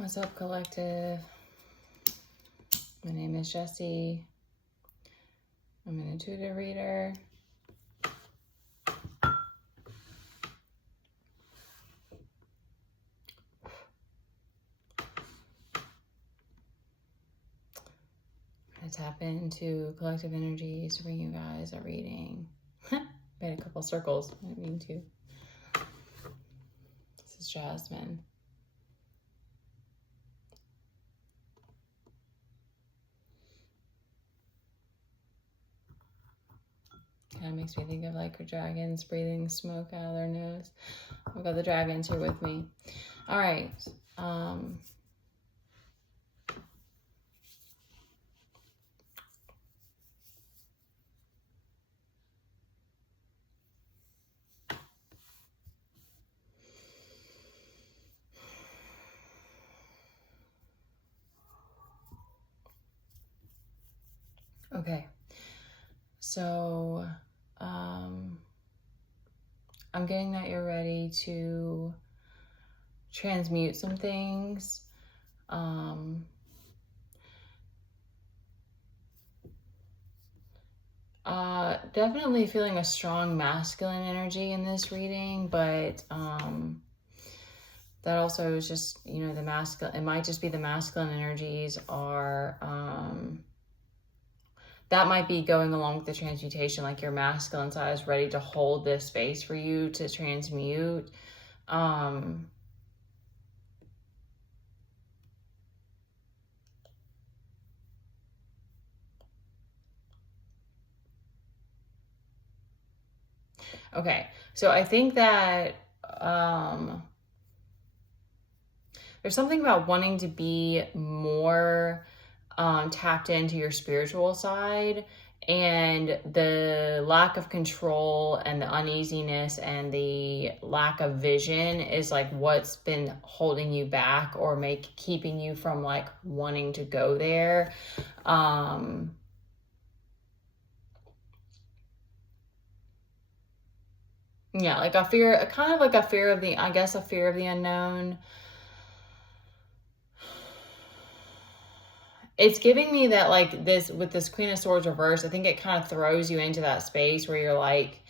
What's up, collective? My name is Jessie. I'm an intuitive reader. I'm gonna tap into collective energies to bring you guys a reading. Made a couple circles. I didn't mean to. This is Jasmine. Kind of makes me think of like dragons breathing smoke out of their nose. I've got the dragons here with me. All right. Okay. So, I'm getting that you're ready to transmute some things. Definitely feeling a strong masculine energy in this reading, but that also is just, you know, the masculine, it might just be the masculine energies are, that might be going along with the transmutation, like your masculine side is ready to hold this space for you to transmute. Okay, so I think that there's something about wanting to be more tapped into your spiritual side, and the lack of control and the uneasiness and the lack of vision is like what's been holding you back or keeping you from like wanting to go there. Yeah, like a fear, kind of like a fear of the, I guess, a fear of the unknown. It's giving me that, like, this, with this Queen of Swords reverse, I think it kind of throws you into that space where you're like,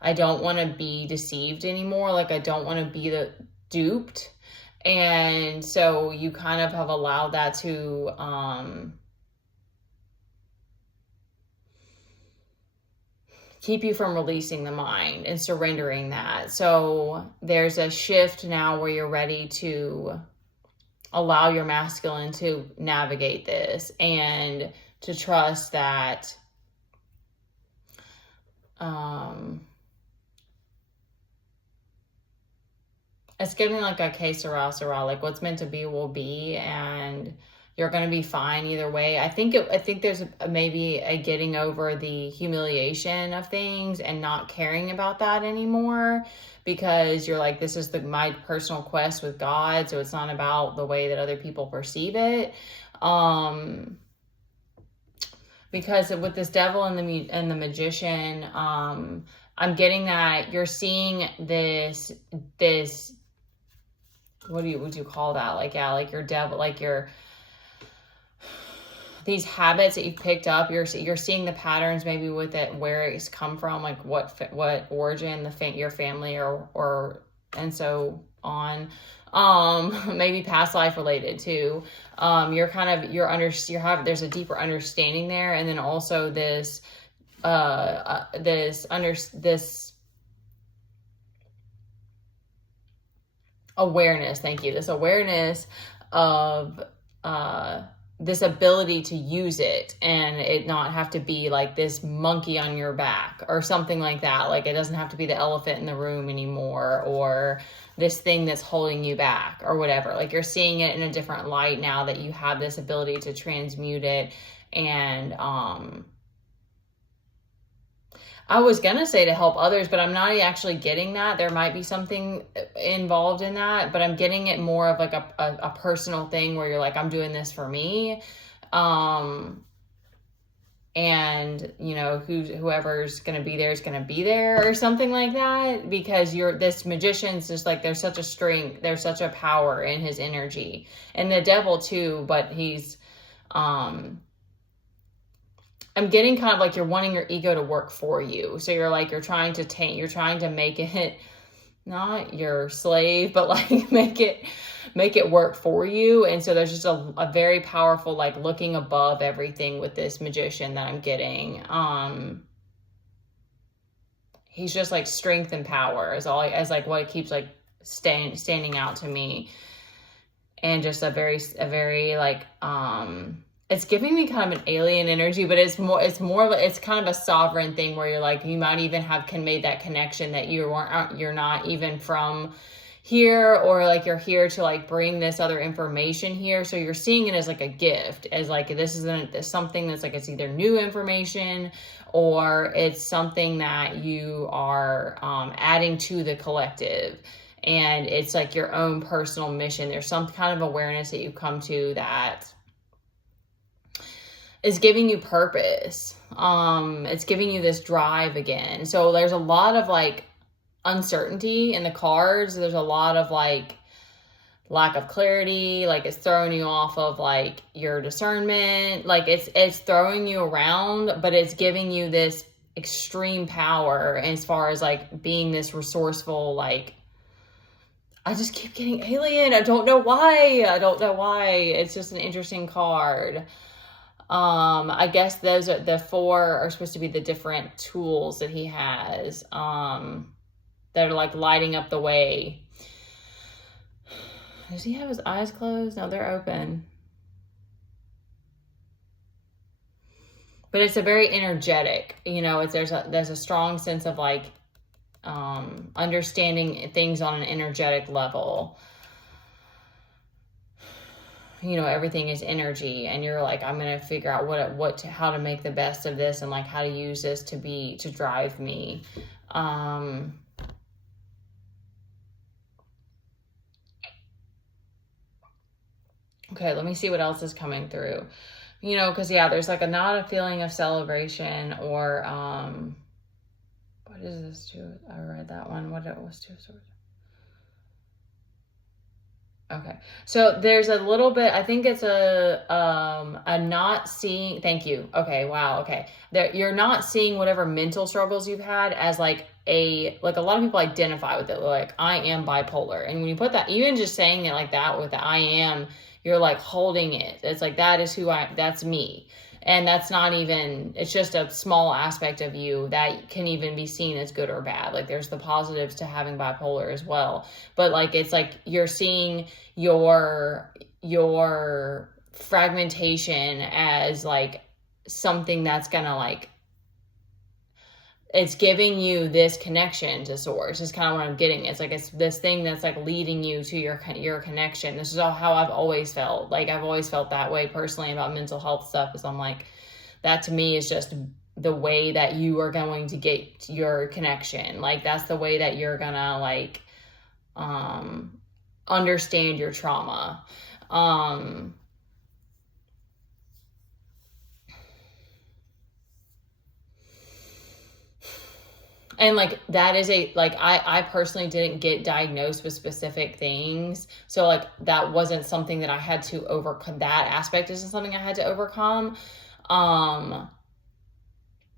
I don't want to be deceived anymore. Like, I don't want to be duped. And so you kind of have allowed that to, keep you from releasing the mind and surrendering that. So there's a shift now where you're ready to allow your masculine to navigate this and to trust that it's giving like a que sera, sera, like what's meant to be will be, and you're going to be fine either way. I think there's maybe a getting over the humiliation of things and not caring about that anymore, because you're like, this is my personal quest with God, so it's not about the way that other people perceive it. Because with this devil and the magician, I'm getting that you're seeing this what would you call that? Like, yeah, like your devil, like these habits that you've picked up, you're seeing the patterns maybe with it, where it's come from, like what origin your family or and so on. Maybe past life related too. There's a deeper understanding there, and then also this awareness. Thank you. This awareness of this ability to use it and it not have to be like this monkey on your back or something like that. Like, it doesn't have to be the elephant in the room anymore, or this thing that's holding you back or whatever. Like, you're seeing it in a different light now that you have this ability to transmute it. And I was going to say to help others, but I'm not actually getting that. There might be something involved in that, but I'm getting it more of like a personal thing where you're like, I'm doing this for me. and whoever's going to be there is going to be there, or something like that, because this magician's just like, there's such a strength, there's such a power in his energy, and the devil too, but he's I'm getting kind of like you're wanting your ego to work for you. So you're trying to make it not your slave, but like make it work for you. And so there's just a very powerful, like, looking above everything with this magician that I'm getting. He's just like strength and power as like what keeps like standing out to me. And just a very like, it's giving me kind of an alien energy, but it's kind of a sovereign thing where you're like, you might even can made that connection that you're not even from here, or like you're here to like bring this other information here. So you're seeing it as like a gift, as like, this isn't something that's like, it's either new information or it's something that you are adding to the collective. And it's like your own personal mission. There's some kind of awareness that you come to that is giving you purpose. It's giving you this drive again. So there's a lot of like uncertainty in the cards. There's a lot of like lack of clarity. Like, it's throwing you off of like your discernment. Like, it's throwing you around, but it's giving you this extreme power as far as like being this resourceful, like, I just keep getting alien. I don't know why. It's just an interesting card. I guess those are the 4 are supposed to be the different tools that he has, that are like lighting up the way. Does he have his eyes closed? No, they're open. But it's a very energetic, there's a strong sense of like, understanding things on an energetic level. Everything is energy, and you're like, I'm going to figure out how to make the best of this, and like how to use this to drive me. Okay, let me see what else is coming through. Because there's like not a feeling of celebration, or what is this too? I read that one. What it was 2 of Swords. Okay, so there's a little bit, I think it's a not seeing, thank you. Okay, wow, okay. You're not seeing whatever mental struggles you've had as like a lot of people identify with it, like, I am bipolar. And when you put that, even just saying it like that with the I am, you're like holding it. It's like, that's me. And that's not even, it's just a small aspect of you that can even be seen as good or bad. Like, there's the positives to having bipolar as well. But like, it's like you're seeing your fragmentation as like something that's gonna like, it's giving you this connection to source is kind of what I'm getting. It's like, it's this thing that's like leading you to your connection. This is how I've always felt. Like, I've always felt that way personally about mental health stuff, is I'm like, that to me is just the way that you are going to get your connection. Like, that's the way that you're gonna like, understand your trauma. And like, that is I personally didn't get diagnosed with specific things. So like, that wasn't something that I had to overcome. That aspect isn't something I had to overcome.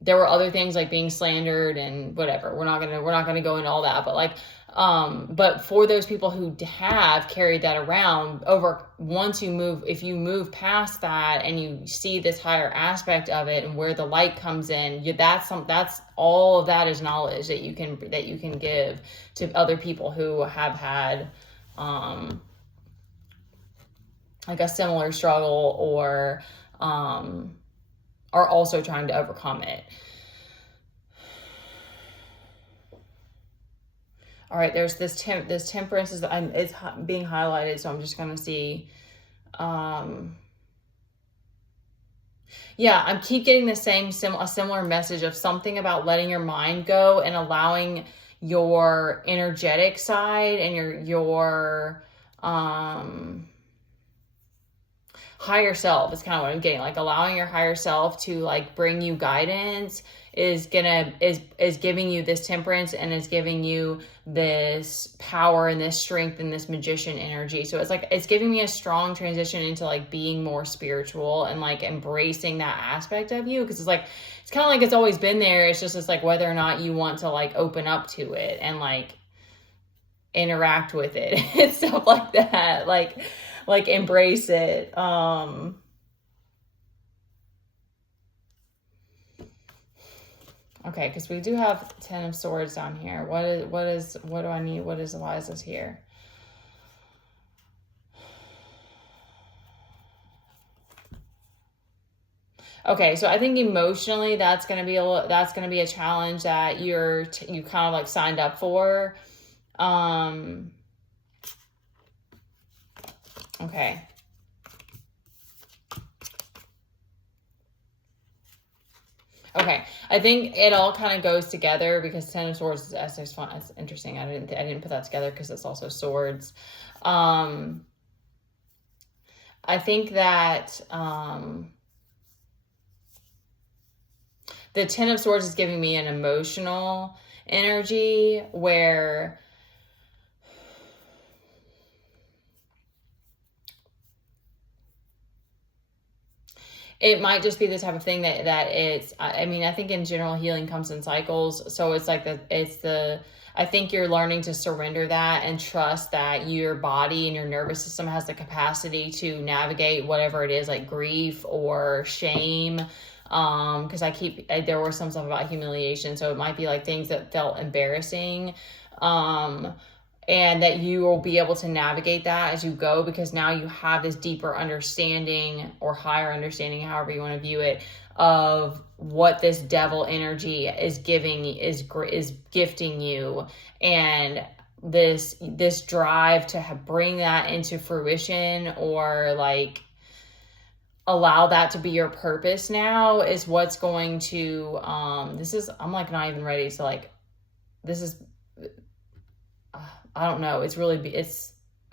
There were other things like being slandered and whatever. We're not gonna go into all that, but like, but for those people who have carried that around if you move past that and you see this higher aspect of it and where the light comes in, that's all of that is knowledge that you can give to other people who have had, like a similar struggle, or, are also trying to overcome it. All right, there's this temperance is it's being highlighted, so I'm just gonna see. Yeah, I keep getting the a similar message of something about letting your mind go and allowing your energetic side and your higher self is kind of what I'm getting. Like allowing your higher self to like bring you guidance is giving you this temperance, and is giving you this power and this strength and this magician energy. So it's like, it's giving me a strong transition into like being more spiritual and like embracing that aspect of you. Cause it's like, it's kind of like it's always been there. It's just, it's like whether or not you want to like open up to it and like interact with it and stuff like that. Like embrace it. Okay, because we do have 10 of Swords down here. What do I need? Why is this here? Okay, so I think emotionally that's gonna be a challenge that you kind of like signed up for. Okay. Okay, I think it all kind of goes together because Ten of Swords is fun. It's interesting. I didn't put that together because it's also swords. I think that the Ten of Swords is giving me an emotional energy where it might just be the type of thing that it's, I mean, I think in general healing comes in cycles. So it's like I think you're learning to surrender that and trust that your body and your nervous system has the capacity to navigate whatever it is, like grief or shame. Because there were some stuff about humiliation. So it might be like things that felt embarrassing. And that you will be able to navigate that as you go, because now you have this deeper understanding or higher understanding, however you want to view it, of what this devil energy is gifting you, and this drive to bring that into fruition, or like allow that to be your purpose now, is what's going to I'm like not even ready to like, this is, I don't know. It's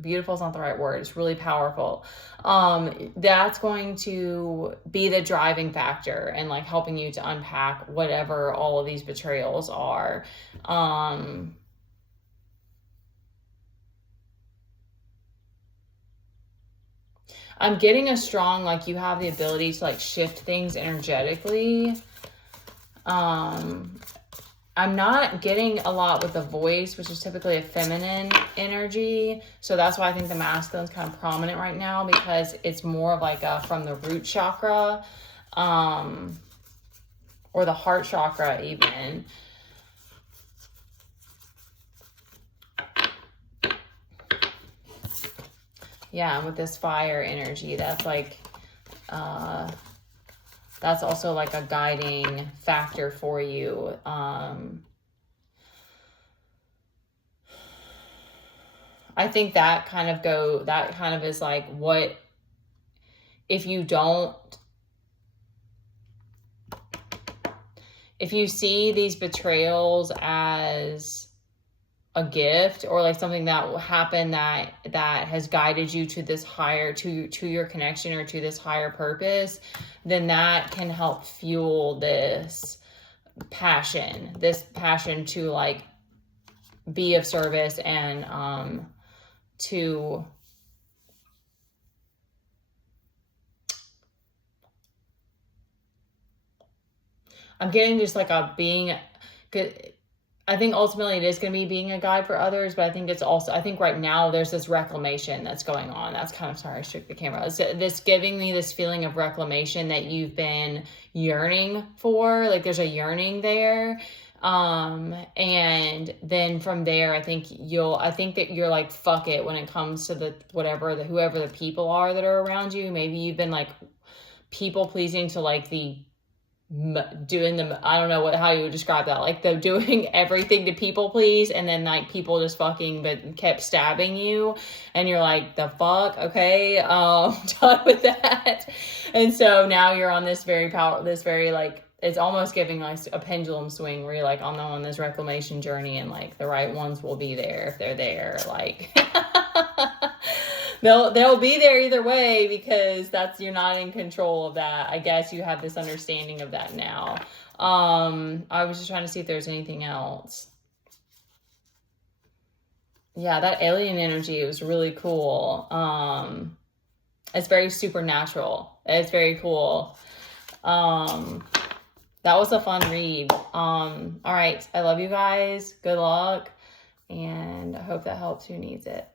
beautiful is not the right word. It's really powerful. That's going to be the driving factor and like helping you to unpack whatever all of these betrayals are. I'm getting a strong, like you have the ability to like shift things energetically. I'm not getting a lot with the voice, which is typically a feminine energy. So that's why I think the masculine is kind of prominent right now, because it's more of like from the root chakra, or the heart chakra even. Yeah, and with this fire energy, that's like, that's also like a guiding factor for you. I think that kind of is like, what if you see these betrayals as a gift, or like something that will happen that has guided you to this higher, to your connection, or to this higher purpose, then that can help fuel this passion to like be of service, and to I'm getting just like a being good. I think ultimately it is going to be being a guide for others, but I think it's also, I think right now there's this reclamation that's going on. That's kind of, sorry, I shook the camera. It's this giving me this feeling of reclamation that you've been yearning for. Like there's a yearning there. And then from there, I think that you're like, fuck it when it comes to whoever the people are that are around you. Maybe you've been like people pleasing to like I don't know how you would describe that, like the doing everything to people please, and then like people just fucking but kept stabbing you, and you're like, the fuck, okay, done with that. And so now you're on this very like, it's almost giving like a pendulum swing where you're like, I'm on this reclamation journey, and like the right ones will be there if they're there, like they'll be there either way, because you're not in control of that. I guess you have this understanding of that now. I was just trying to see if there's anything else. Yeah, that alien energy was really cool. It's very supernatural. It's very cool. That was a fun read. All right. I love you guys. Good luck. And I hope that helps who needs it.